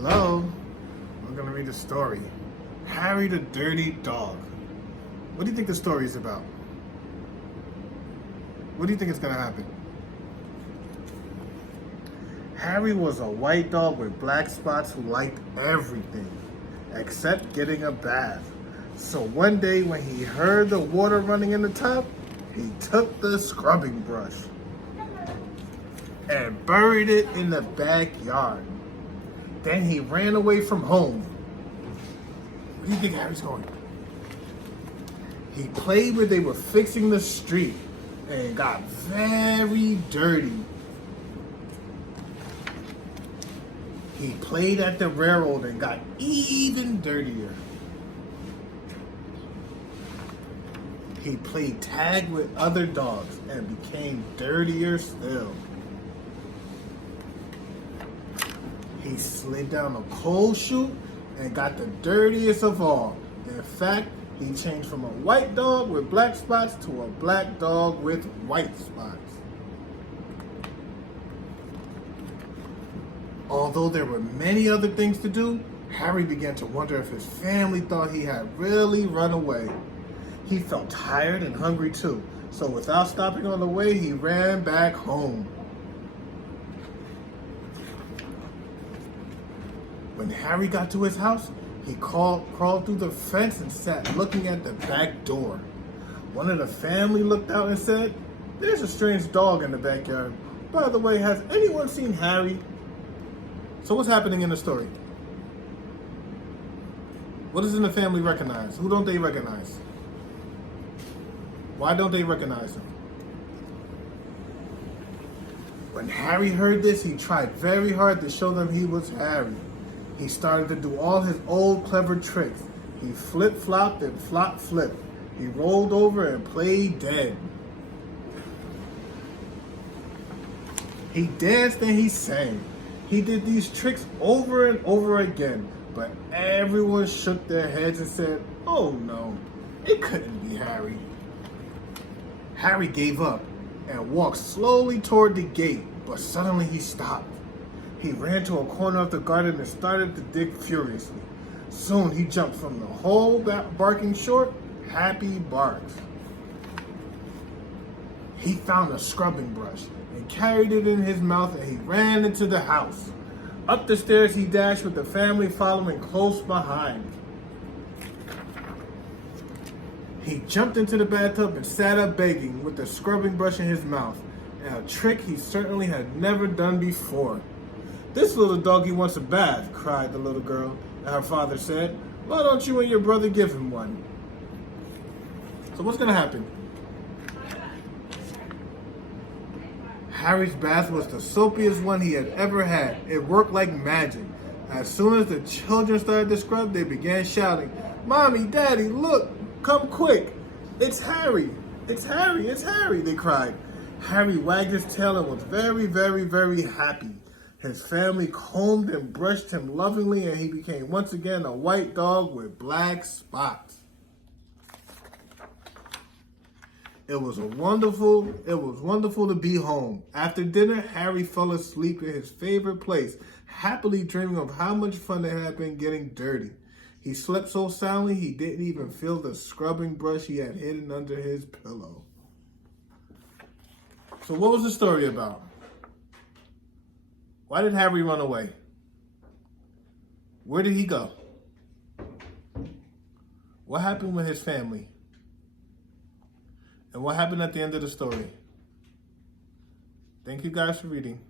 Hello, I'm gonna read a story. Harry the Dirty Dog. What do you think the story is about? What do you think is gonna happen? Harry was a white dog with black spots who liked everything except getting a bath. So one day when he heard the water running in the tub, he took the scrubbing brush and buried it in the backyard. Then he ran away from home. Where do you think Harry's going? He played where they were fixing the street and got very dirty. He played at the railroad and got even dirtier. He played tag with other dogs and became dirtier still. He slid down a coal chute and got the dirtiest of all. In fact, he changed from a white dog with black spots to a black dog with white spots. Although there were many other things to do, Harry began to wonder if his family thought he had really run away. He felt tired and hungry too, so without stopping on the way, he ran back home. When Harry got to his house, he crawled through the fence and sat looking at the back door. One of the family looked out and said, "There's a strange dog in the backyard. By the way, has anyone seen Harry?" So what's happening in the story? What doesn't the family recognize? Who don't they recognize? Why don't they recognize him? When Harry heard this, he tried very hard to show them he was Harry. He started to do all his old clever tricks. He flip-flopped and flop-flipped. He rolled over and played dead. He danced and he sang. He did these tricks over and over again, but everyone shook their heads and said, "Oh no, it couldn't be Harry." Harry gave up and walked slowly toward the gate, but suddenly he stopped. He ran to a corner of the garden and started to dig furiously. Soon he jumped from the hole barking short, happy barks. He found a scrubbing brush and carried it in his mouth, and he ran into the house. Up the stairs he dashed with the family following close behind. He jumped into the bathtub and sat up begging with the scrubbing brush in his mouth, and a trick he certainly had never done before. "This little doggy wants a bath," cried the little girl, and her father said, "Why don't you and your brother give him one?" So what's going to happen? Harry's bath was the soapiest one he had ever had. It worked like magic. As soon as the children started to scrub, they began shouting, "Mommy, Daddy, look, come quick. It's Harry, it's Harry, it's Harry," they cried. Harry wagged his tail and was very, very, very happy. His family combed and brushed him lovingly, and he became once again a white dog with black spots. It was wonderful to be home. After dinner, Harry fell asleep in his favorite place, happily dreaming of how much fun it had been getting dirty. He slept so soundly he didn't even feel the scrubbing brush he had hidden under his pillow. So what was the story about? Why did Harry run away? Where did he go? What happened with his family? And what happened at the end of the story? Thank you guys for reading.